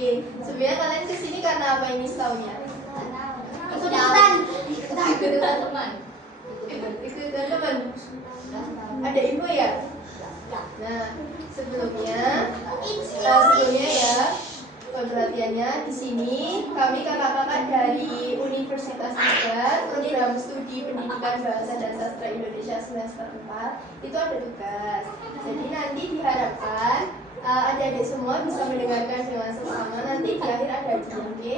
Oke, sebenarnya kalian kesini karena apa ini setaunya? Ikutan teman. Ikutan teman. Ada info ya? Nah, sebelumnya ya, perhatiannya di sini kami kakak-kakak dari Universitas Trisakti program studi pendidikan bahasa dan sastra Indonesia semester 4 itu ada tugas. Jadi nanti diharapkan adik-adik semua bisa mendengarkan dengan seksama. Nanti di akhir ada ujian, oke?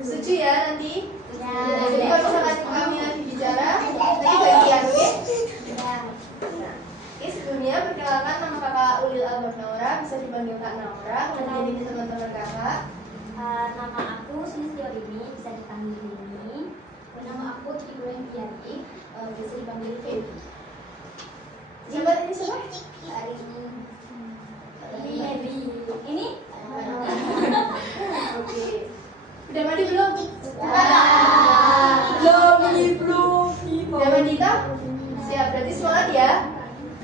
Setuju ya nanti? Ya. Jadi kalau misalkan kami lagi bicara, nanti bagian, oke? Ya. Nah, oke, sebelumnya perkenalkan nama kakak Ulil Albab Naura, bisa dipanggil Kak Naura. Kemudian ini teman-teman kakak. Nama aku Sulistiawati, bisa dipanggil Dini. Nama aku Ibrahim Biari, bisa dipanggil Feby. Siapa ini siapa? Ini? Oke. Udah mandi belum? Belum. Udah mandi tak? Siap, berarti semangat ya.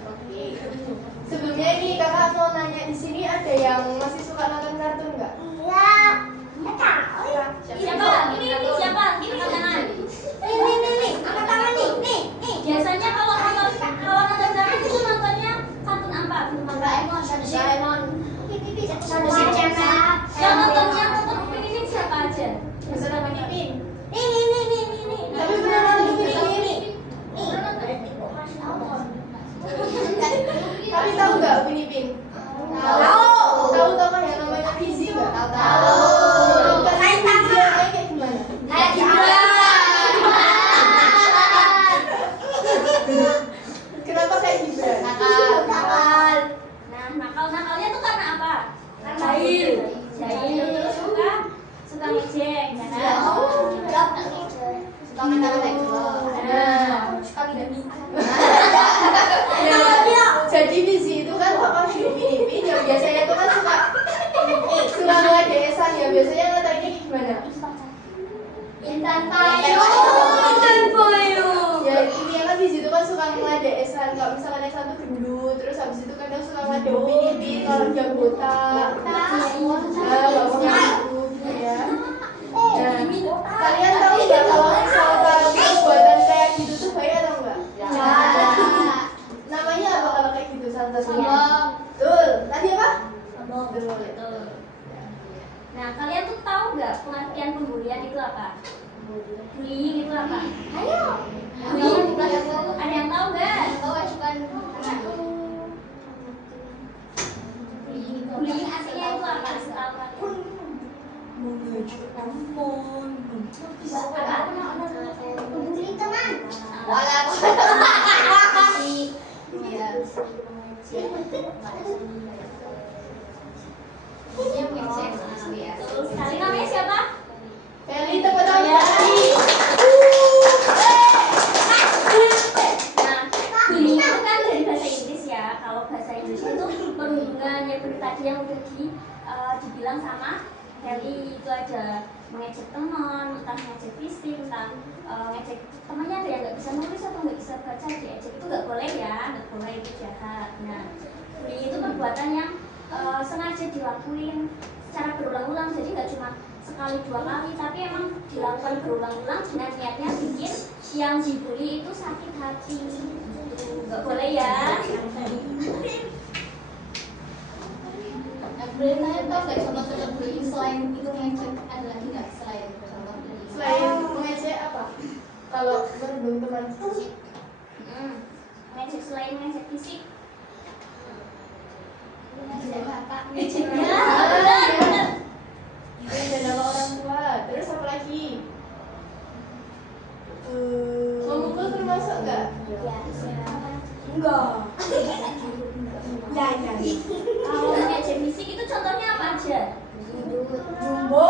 Oke. Sebelumnya ini kakak mau nanya, di sini ada yang masih suka nonton kartun nggak? Siapa? Ini siapa? Ini tangan. Nih. Angkat tangan nih. Biasanya kalau nonton kartun itu nontonnya kartun apa? Doraemon. Yang nonton Upin Ipin siapa aja? Bisa nama Ipin. Nih. Tapi pernah nonton Upin Ipin? Tapi tahu nggak Upin Ipin? Tahu kan yang namanya Fizi nggak? Tahu. Kayak gimana? Kayak Gibran. Kenapa kayak Gibran? Nakal. Nah, nakalnya tuh karena apa? Jahil. Terus suka ngejek, ya kan? Suka ngejek. Jadi Fizi itu kan tokoh di Upin Ipin yang biasanya itu kan suka ngeladesan ya. Biasanya ngatainnya gimana? Intan Payu. Ya intinya kan Fizi itu kan suka ngeladesan. Kalau misalkan Esan tuh gendut, terus habis itu kadang suka ngelade Upin Ipin kalau dia botak. Gitu ya. Nah, kalian tahu nggak kalau misalkan perbuatan kayak gitu tuh baik atau enggak? Namanya apa kalau kayak gitu salah satunya? Betul. Tadi apa? Betul. Nah, kalian tuh tahu nggak pengertian pembulian itu apa? Bullying itu apa? Ayo. Ada yang tahu nggak? Bullying aslinya itu apa? Setahu kalian? Membuli teman. Sekali namanya siapa? Feli, tepuk tangan. Nah, bullying itu kan dari bahasa Inggris ya. Kalau bahasa Inggris itu perhubungan yang tadi yang udah dibilang sama Feli, itu ada mengejek teman, entah mengejek fisik, entah ngejek temannya ada yang nggak bisa nulis atau nggak bisa baca, diejek itu nggak boleh ya, nggak boleh, itu jahat. Nah, bullying itu perbuatan yang sengaja dilakuin secara berulang-ulang, jadi nggak cuma sekali dua kali, tapi emang dilakukan berulang-ulang dengan niatnya bikin yang dibully itu sakit hati. Nggak boleh ya. Sebenarnya tahu nggak contoh-contoh bullying selain itu ngecek, ada lagi nggak selain contoh dari Selain mengejek apa? Kalau merundung teman. Ngecek selain ngecek fisik. ngecek bapak, Ngeceknya. Benar. Dan nama orang tua. Terus apa lagi? Memukul termasuk nggak? Enggak. Ya. Kalau ngecek fisik itu contohnya apa aja? Jumbo.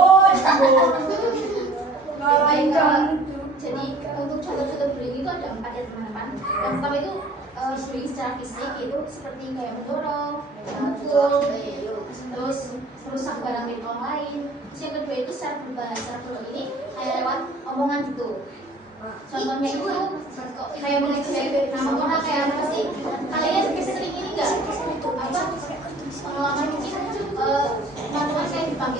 Jadi untuk contoh-contoh bullying itu ada 4 ya teman-teman. Yang pertama itu bullying secara fisik, itu seperti kayak mendorong, mukul, terus merusak barang milik orang lain. Terus yang kedua itu secara berbahasa ini kayak lewat omongan gitu. Contohnya itu kayak mengejek nama orang, kayak apa sih? Kalian sering ini nggak? Apa pengalaman mungkin teman-teman saya dipanggil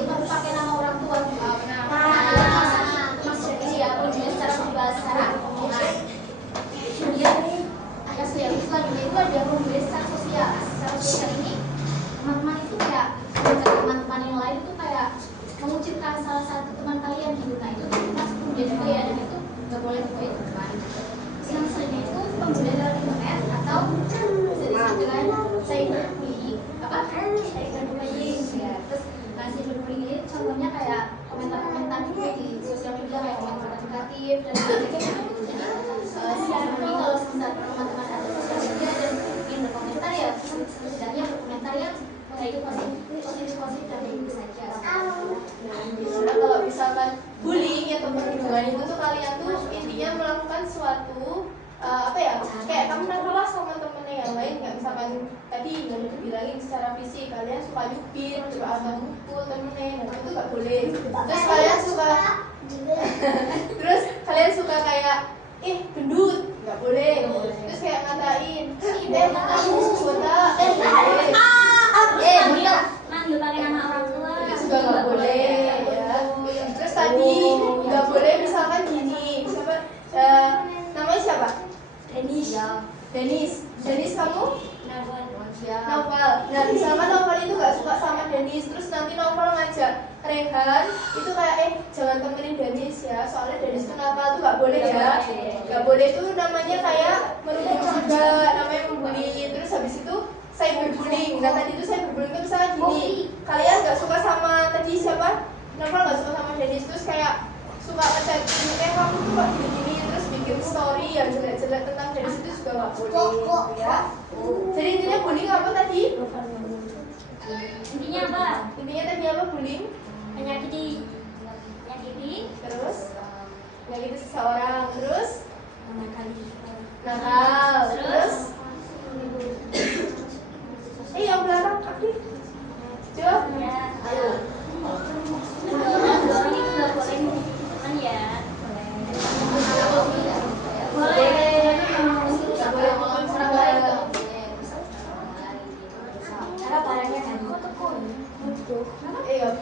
dan juga ya dan itu nggak boleh membuat teman. Yang selanjutnya itu pembulian lewat internet atau bisa disebut dengan cyberbullying. Apa? Cyberbullying ya. Terus cyberbullying ini contohnya kayak komentar-komentar juga di sosial media kayak komentar negatif dan sebagainya gitu. Jadi cyberbullying kalau misalnya teman-teman ada sosial media dan ingin berkomentar ya setidaknya berkomentar yang itu positif dan baik saja. Nah, gimana kalau misalkan bullying atau perundungan itu tuh kalian tuh intinya melakukan suatu apa ya, kayak kamu nakal sama temennya yang lain, nggak misalkan tadi udah dibilangin secara fisik kalian suka nyubit atau mukul temennya, nah itu nggak boleh. Terus kalian suka terus kalian suka kayak gendut, nggak boleh. Terus kayak ngatain kamu botak, manggil pakai nama orang tua itu juga nggak boleh ya. Terus tadi nggak boleh misalkan gini, misalkan namanya siapa? Denis kamu? Naufal. Nah misalkan Naufal itu nggak suka sama Denis, terus nanti Naufal ngajak Rehan itu kayak jangan temenin Denis ya, soalnya Denis itu nakal, tuh nggak boleh ya. Nggak boleh, itu namanya kayak menuduh juga, namanya membuli. Terus habis itu cyberbullying. Nah tadi itu cyberbullying itu misalnya gini, kalian nggak suka sama tadi siapa? Naufal nggak suka sama Denis, terus kayak suka ngechatin kamu tuh kok gini-gini, terus bikin story yang jelek-jelek tentang Denis, itu juga nggak boleh ya. Jadi intinya bullying apa tadi? intinya apa? Intinya tadi apa bullying? Menyakiti Terus nyakiti seseorang, terus nakal, terus yang belakang aktif jawab ya. ayo. Ini nggak boleh kan ya? Boleh. Nggak boleh ngomong orang lain. Karena barangnya kan Iya,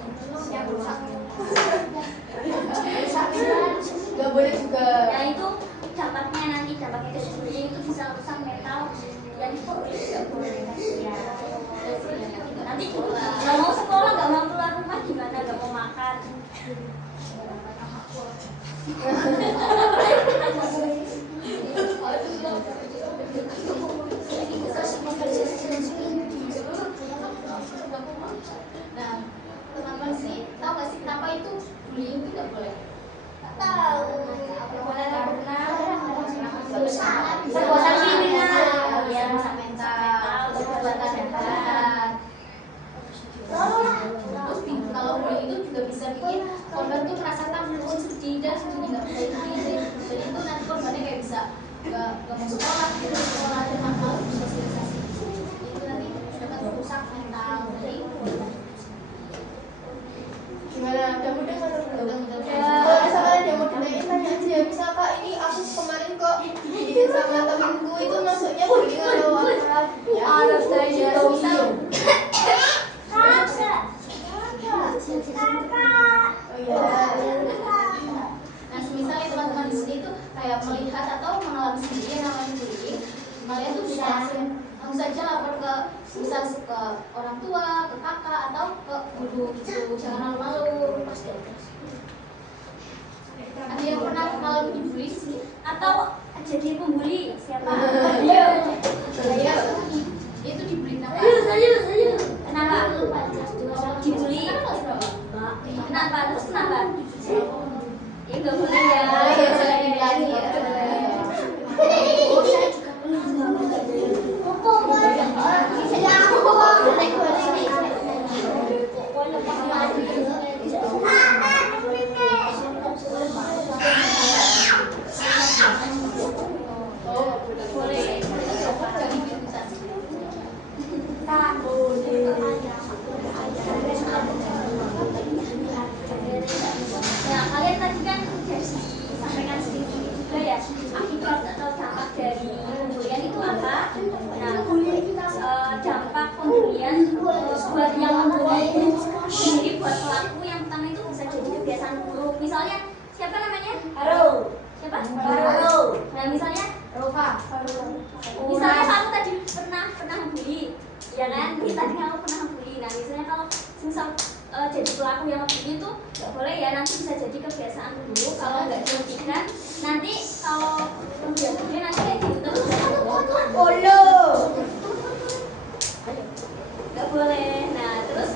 yang rusak. Nggak boleh juga. Ya itu dampaknya itu bullying itu bisa rusak mental dan itu tidak boleh ya. Nanti nggak mau sekolah, nggak mau keluar rumah gimana, nggak mau makan. Nah, teman-teman sih, tahu nggak sih kenapa itu bullying itu nggak boleh? Tahu. Karena Perbuatan kriminal, ya, rusak mental, perbuatan jahat. Terus kalau bullying itu juga bisa bikin korban tuh merasakan sedih dan nggak bisa diri. Jadi itu nanti korbannya kayak bisa nggak mau sekolah, dan masalah sosialisasi. Itu nanti dapat rusak mental. Jadi Gimana? Udah mudah kan? Kalau misalkan ada yang mau ditanyain, tanya aja. Misal Kak, ini aku kemarin kok dibikin sama temanku, itu maksudnya bullying atau apa? Ya, harus tanya. Oh iya. nah, misalnya teman-teman di sini tuh kayak melihat atau mengalami sendiri yang namanya bullying, kalian tuh bisa langsung saja lapor ke misal ke orang tua, ke kakak atau ke guru gitu. Jangan malu-malu. Ada yang pernah mengalami dibully di sini? Atau jadi pembuli siapa? Iya. Itu dibully kenapa? Kenapa? Dibully. Kenapa? Terus kenapa? Ya nggak boleh ya. Ya, jangan dibilangin ya. Ya, kalian tadi kan udah disampaikan sedikit juga ya akibat atau dampak dari pembulian itu apa? Nah, dampak pembulian buat yang membuli sendiri buat pelaku yang pertama itu bisa jadi kebiasaan buruk. Misalnya siapa namanya? Siapa? Nah, misalnya misalnya kamu tadi pernah membuli, ya kan? Tadi kamu pernah membuli. Nah, misalnya kalau misal jadi pelaku yang ngebully itu nggak boleh ya, nanti bisa jadi kebiasaan dulu. Kalau nggak dihentikan, nanti kalau kemudian gede nanti kayak gitu terus nggak boleh. Nah terus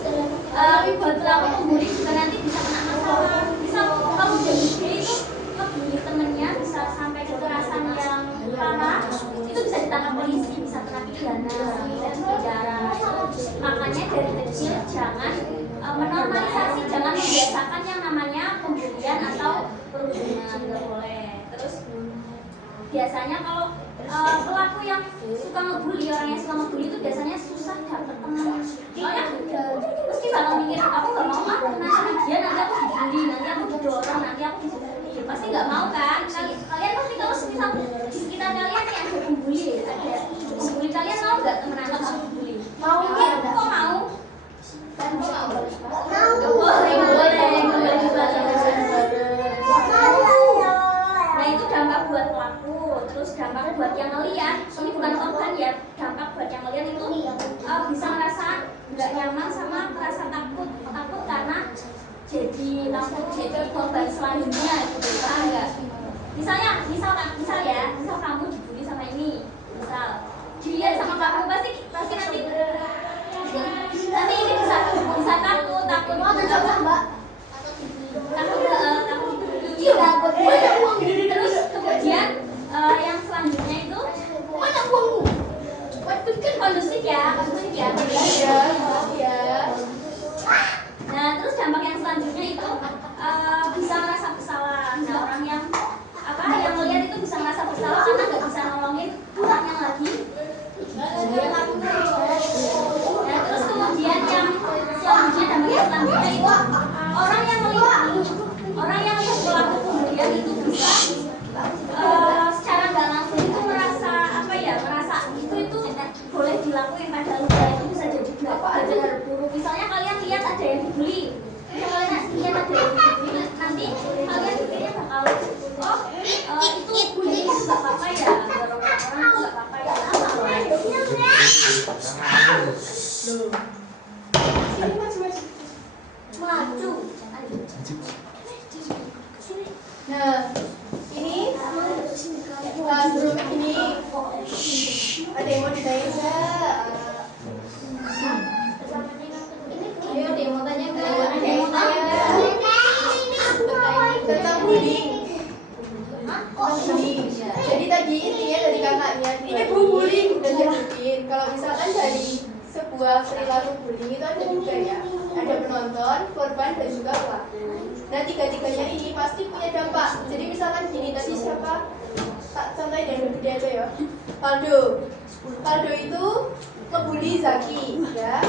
buat pelaku pembuli juga nanti bisa kena masalah. Bisa kalau udah gede itu ngebully temennya bisa sampai kekerasan yang parah, itu bisa ditangkap polisi, bisa kena pidana, bisa di penjara. Makanya dari kecil jangan menormalisasi, jangan membiasakan yang namanya pembulian atau perundungan, nggak boleh. Terus biasanya kalau pelaku yang suka ngebully, orang yang suka ngebully itu biasanya susah dapet teman. Soalnya mesti bakal mikir, aku nggak mau nanti dia, nanti aku dibully, nanti aku didorong, nanti aku dibully, pasti nggak mau kan? Kalian pasti kalau misal di sekitar kalian nih ada pembuli, kalian mau nggak temenan sama pembuli? Mau. Kok mau? Nah itu dampak buat pelaku. Terus dampak buat yang ngeliat, ini bukan korban ya, dampak buat yang ngeliat itu bisa merasa nggak nyaman sama merasa takut karena jadi korban selanjutnya gitu, paham nggak? Misal kamu dibully sama ini, misal dilihat sama kamu pasti nanti ini bisa takut terus kemudian yang selanjutnya itu kondusif ya. Nah terus dampak yang selanjutnya itu bisa merasa bersalah. Nah orang yang melihat itu bisa merasa bersalah karena nggak bisa nolongin orang yang lagi. Nah terus kemudian yang selanjutnya, dampak yang selanjutnya itu orang yang melihat pelaku pembulian itu bisa secara nggak langsung itu merasa itu boleh dilakuin, padahal itu bisa jadi pelajaran buruk. Misalnya kalian lihat ada yang dibully, nanti kalian pikirnya bakal itu bullying itu nggak apa-apa ya, dorong orang itu nggak apa-apa ya. Maju. Nah, ini sebelum ini ada yang mau ditanya nggak? Ayo ada yang mau tanya nggak? Tentang bullying. Jadi tadi intinya dari kakaknya, ini bullying udah disebutin. Kalau misalkan dari sebuah perilaku bullying itu ada juga ya, ada penonton, korban dan juga pelaku. Nah tiga-tiganya ini pasti punya dampak. Jadi misalkan gini, tadi siapa? Tak contohin yang gede aja ya. Faldo itu ngebully Zaki, ya.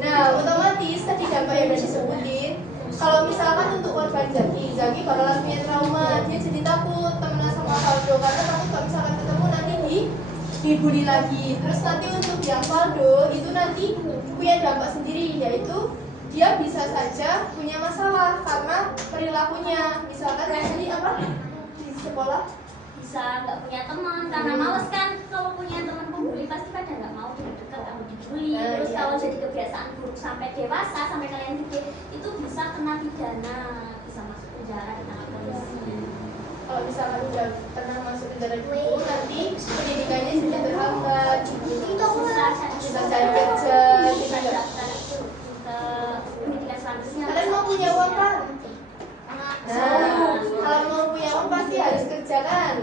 Nah otomatis tadi dampak yang udah disebutin. Kalau misalkan untuk korban Zaki bakalan punya trauma, dia jadi takut temenan sama Faldo karena takut kalau misalkan ketemu nanti dibully lagi. Terus nanti untuk yang Faldo itu nanti punya dampak sendiri, yaitu dia bisa saja punya masalah karena perilakunya. Misalkan jadi di sekolah bisa nggak punya teman karena males kan. Kalau punya teman pembuli pasti pada nggak mau dekat atau dibully. Terus kalau jadi kebiasaan buruk sampai dewasa, sampai kalian gede, itu bisa kena pidana, bisa masuk penjara, ditangkap polisi. kalau misalkan udah pernah masuk penjara dulu, nanti pendidikannya jadi terhambat, bisa cari kerja, bisa daftar ke pendidikan selanjutnya. kalian mau punya uang kan? Nah, kalau mau punya uang pasti harus kerja kan?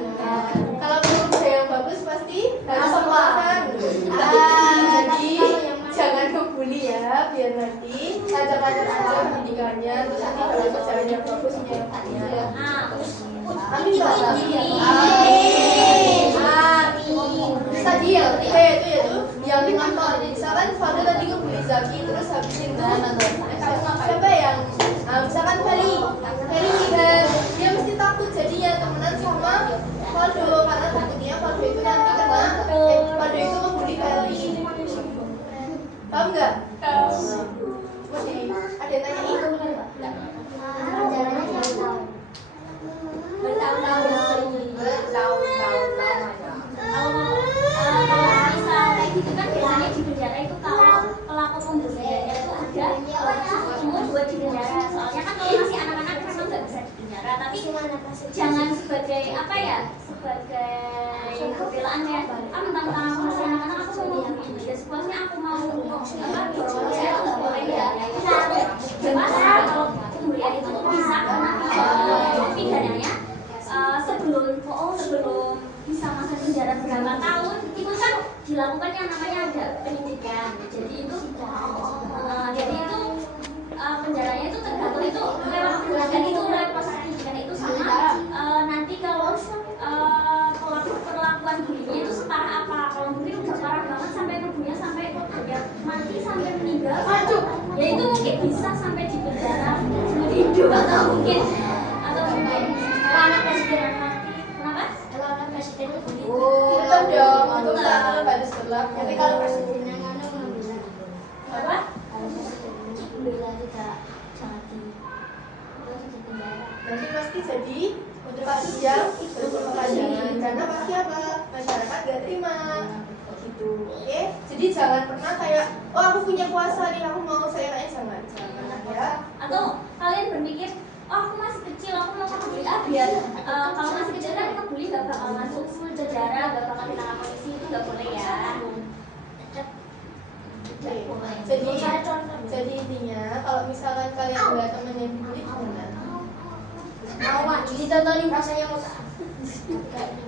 Kalau mau kerja yang bagus pasti harus sekolah kan? Jadi jangan ngebully ya, biar nanti lancar-lancar aja pendidikannya, terus nanti kalau kerjaan yang bagus punya yang banyak. Amin. Terus tadi yang ketiga yaitu yang nonton. Misalkan Fadil tadi ngebully Zaki, terus habis itu siapa yang misalkan Feli lihat, dia mesti takut jadinya temenan sama Faldo karena takutnya Faldo itu nanti kena Faldo itu ngebully Feli. Paham nggak? Masih ada yang tanya itu? Kalau misal kayak gitu kan biasanya di penjara itu kalau pelaku pembuliannya itu udah umur buat di penjara. Soalnya kan kalau masih anak-anak memang nggak bisa di penjara, tapi jangan sebagai apa ya, sebagai pembelaan ya. Mentang-mentang aku masih anak-anak aku mau ngomong ya sepuasnya aku mau apa dorong saya nggak boleh ya. Gimana kalau kemudian itu bisa kena pidananya sebelum bisa masuk penjara berapa tahun itu kan dilakukan yang namanya ada pendidikan. Jadi itu penjaranya itu tergantung itu lewat pendidikan itu lewat proses pendidikan itu sama nanti kalau perlakuan bulinya itu separah apa. Kalau mungkin udah parah banget sampai ngebunya sampai ya mati sampai meninggal, ya itu mungkin bisa sampai di penjara seumur hidup atau mungkin kalau anak presiden mati. Kenapa? Kalau anak presiden itu tetap dong, itu kan batas gelap. Tapi kalau presidennya nganu membela apa? kalau presidennya membela tidak jangan di penjara. Nanti pasti jadi kasus yang berkepanjangan karena pasti apa? Masyarakat gak terima gitu. Oke? Jadi jangan pernah kayak oh aku punya kuasa nih aku mau seenaknya, jangan ya. Atau kalian berpikir oh aku masih kecil aku mau ngebully biar kalau masih kecil kan ngebully gak bakal masuk penjara, gak bakal ditangkap polisi, itu gak boleh ya. Jadi intinya kalau misalkan kalian lihat temennya dibully gimana? Mau ditontonin rasanya mau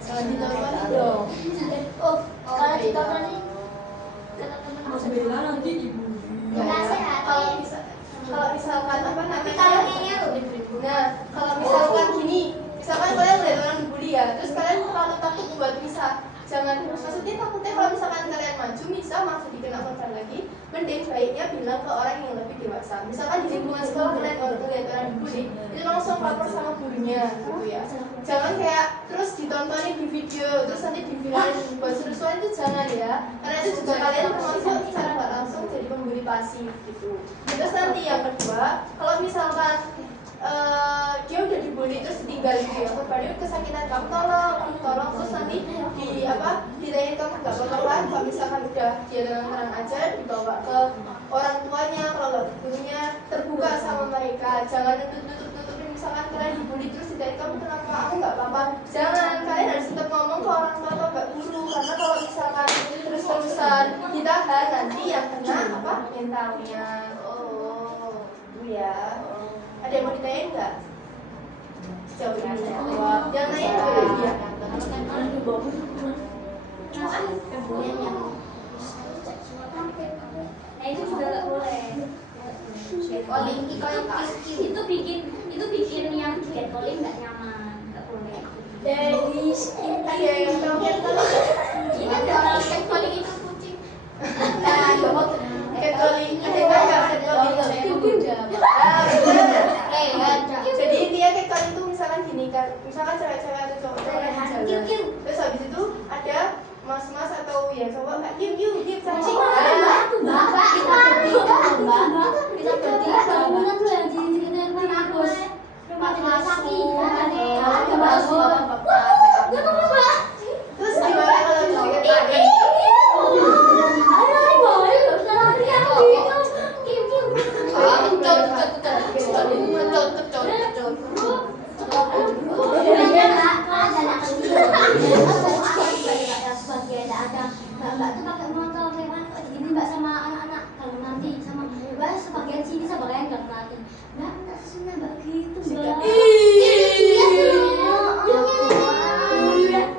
Jangan ditontonin dong. kalau ditontonin kata teman Kalau misalkan apa tapi namanya? kalau ngeyel Nah, kalau misalkan gini, misalkan kalian lihat orang dibully ya, terus kalian terlalu takut buat pisah. Jangan, maksudnya takutnya kalau misalkan kalian maju, bisa masih dikena korban lagi. Mending baiknya bilang ke orang yang lebih dewasa. Misalkan di lingkungan sekolah kalian lihat orang dibully, itu langsung lapor sama gurunya, gitu ya. Jangan kayak terus ditontonin di video, terus nanti diviralin buat seru-seruan, itu jangan ya. Karena itu juga kalian termasuk secara nggak langsung jadi pembuli pasif gitu. Terus nanti yang kedua, kalau misalkan dia udah dibully terus ditinggal gitu ya, korbannya kesakitan, kamu tolong terus nanti ditanyain kamu nggak apa-apa kan? Kalau misalkan udah dia terang aja dibawa ke orang tuanya, kalau nggak ke gurunya, terbuka sama mereka. Jangan tutupin misalkan kalian dibully terus ditanyain kamu kenapa, aku nggak apa-apa. Jangan, kalian harus tetap ngomong ke orang tua atau nggak guru, karena kalau misalkan terus-terusan ditahan nanti yang kena apa mentalnya. Ya. Ada yang mau ditanyain nggak? Jawab ini jawab. Yang lain boleh dia. Itu juga nggak boleh. Itu bikin yang catcalling nggak nyaman, nggak boleh. dari Ada yang tahu catcalling itu kucing. catcalling? Ada yang tahu nggak catcalling? Jadi dia catcalling itu misalkan gini kan, misalkan cewek-cewek atau cowok-cowok lagi jalan, terus habis itu ada mas-mas atau ya cowok nggak yuk cacing. Kita bertiga bangunan tuh yang di rumah sakit. Terus gimana kalau catcalling?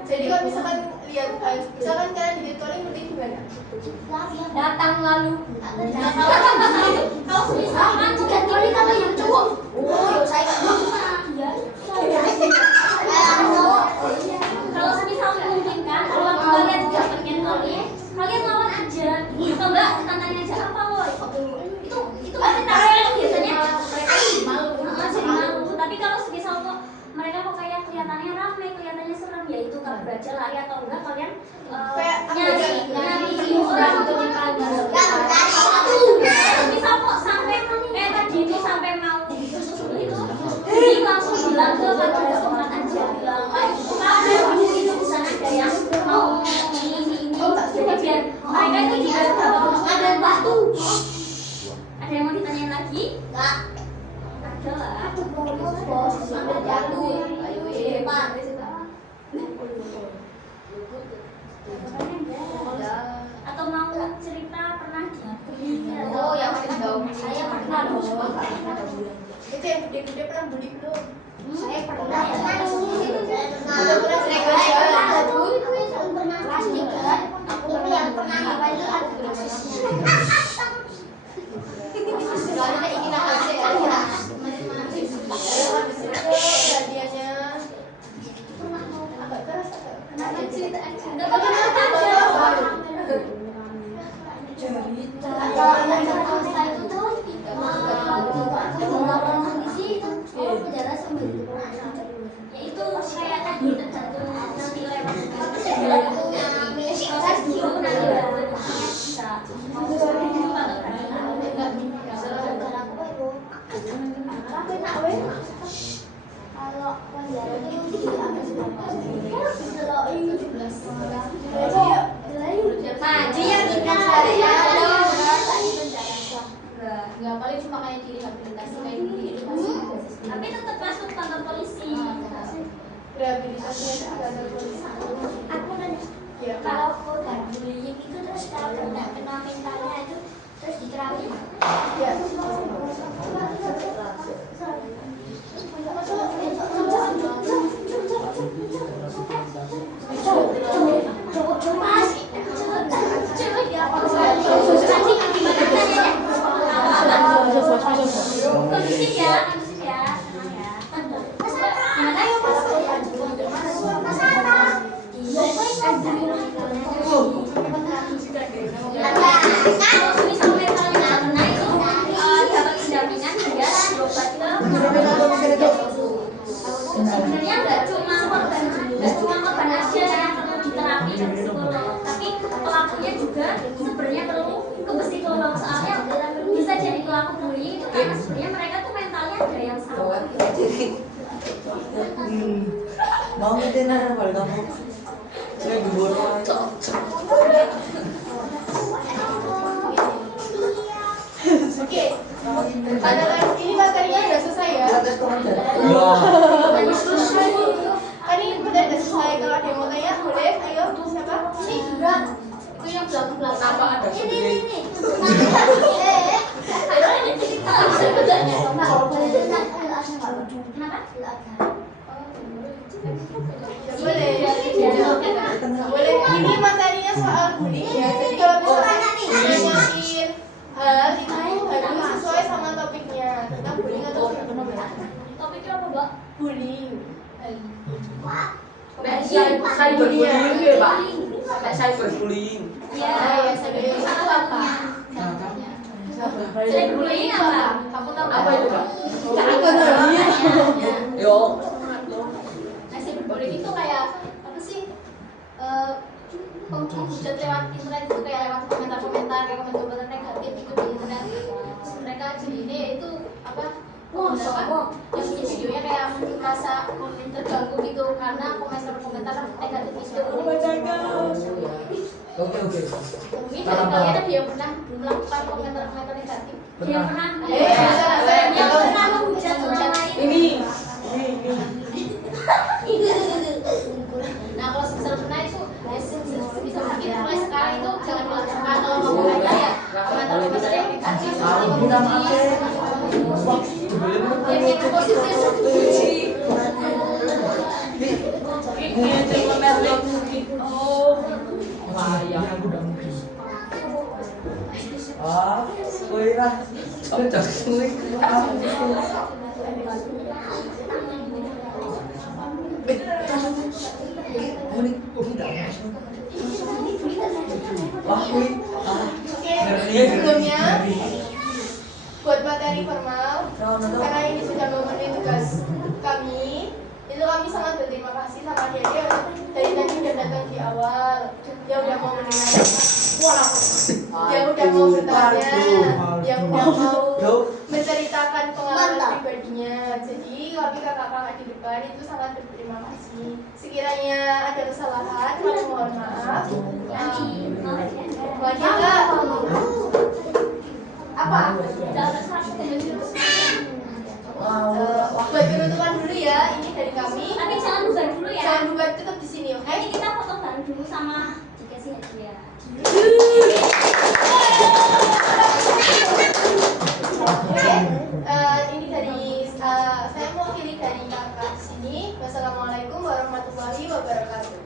Jadi kalau misalkan lihat, misalkan kalian di catcalling mending gimana? Datang lalu Kalau misalkan catcalling kalau yang cowok saya kalau semisal memungkinkan kalau kalian tidak catcalling, kalian lawan aja. Atau enggak tantangin aja apa woy? Itu kan tantangin biasanya mereka masih malu. Tapi kalau semisal kok mereka kok kayak kelihatannya ramai, kelihatannya serem, ya itu kabur aja lari atau enggak kalian nyari orang untuk misal kok sampai kayak tadi itu sampai mau susul itu, jadi langsung bilang ke pada teman aja bilang, ada itu di sana ada yang mau ini, jadi biar mereka itu tidak ada batu. Ada yang mau ditanyain lagi? Enggak. Ada lah. Bos, sampai jatuh. Ayo, depan. Atau mau cerita pernah dibully atau Oh, yang dong. Saya pernah dong. Itu yang gede-gede pernah bully belum? Saya pernah. Udah pernah sering Saya aja. pernah kelas 3. Aku yang pernah apa itu ada prosesnya. Soalnya ingin hasil ya. Hadiahnya agak keras agak. Kenapa cerita aja? enggak apa-apa Kalau saya itu tuh penjara sambil ya itu kayak tadi tergantung nanti lewat proses dulu nanti baru bisa mau dulu atau kalau penjara itu sampai 17. maju yang kita Enggak, paling cuma kayak di rehabilitasi kayak di edukasi. tapi tetap masuk kantor polisi. Rehabilitasinya di kantor polisi. Aku nanya, Ya. kalau korban bullying itu terus kalau kena mentalnya itu terus diterapi. Ya. Kondusif ya, kondusif ya, tenang ya. Gimana yuk mas? Kalau misal mentalnya kena itu dapat pendampingan hingga berobat ke sebenarnya nggak cuma korban aja yang perlu diterapi dan psikolog, tapi pelakunya juga sebenarnya perlu ke psikolog. Soalnya bisa jadi pelaku bullying itu karena sebenarnya mereka tuh mentalnya ada yang salah. Mau ngertiin apa kalau kamu? Saya gubur. Oke. Ini materinya udah selesai ya. Kan ini udah selesai. Kalau ada yang mau tanya boleh. Ayo siapa? Ini juga itu yang belakang-belakang. Kenapa ada segede? Boleh. Boleh. Ini materinya soal bullying ya. Jadi kalau misalnya nanyain hal itu harus sesuai sama topiknya. Tentang bullying atau Topiknya apa, Mbak? bullying. Cyberbullying ya, Pak. Cyberbullying. Iya, Ya, saya Itu apa? cyberbullying apa? Kamu tahu Apa itu, Pak? Iya. Yo. Nah, cyberbullying itu kayak apa sih? Penghujat lewat internet itu kayak lewat komentar-komentar, kayak komentar-komentar negatif gitu di internet. Terus mereka jadinya itu apa? Yang punya videonya kayak merasa terganggu gitu karena komentar-komentar negatif itu. Oke. Mungkin dari kalian ada yang pernah melakukan komentar-komentar negatif? Yang pernah Saya yang pernah menghujat orang lain. Ini. Nah, kalau misal pernah itu bisa mungkin mulai sekarang itu jangan dilakukan kalau mau belajar ya komentar-komentar yang negatif yang positif Sebelumnya buat materi formal karena ini sudah memenuhi tugas kami, itu kami sangat berterima kasih sama dia dari tadi udah datang di awal, dia udah mau mendengar, dia udah mau bertanya, dia udah mau menceritakan pengalaman pribadinya. Jadi kami kakak-kakak di depan itu sangat berterima kasih. Sekiranya ada kesalahan, kami mohon maaf. Wajib nggak? Apa? kami. Tapi jangan bubar dulu ya. Jangan bubar, tetap di sini, oke? Nanti kita foto bareng dulu sama dikasih hadiah. Oke, ini dari saya mewakili dari kakak sini. Wassalamualaikum warahmatullahi wabarakatuh.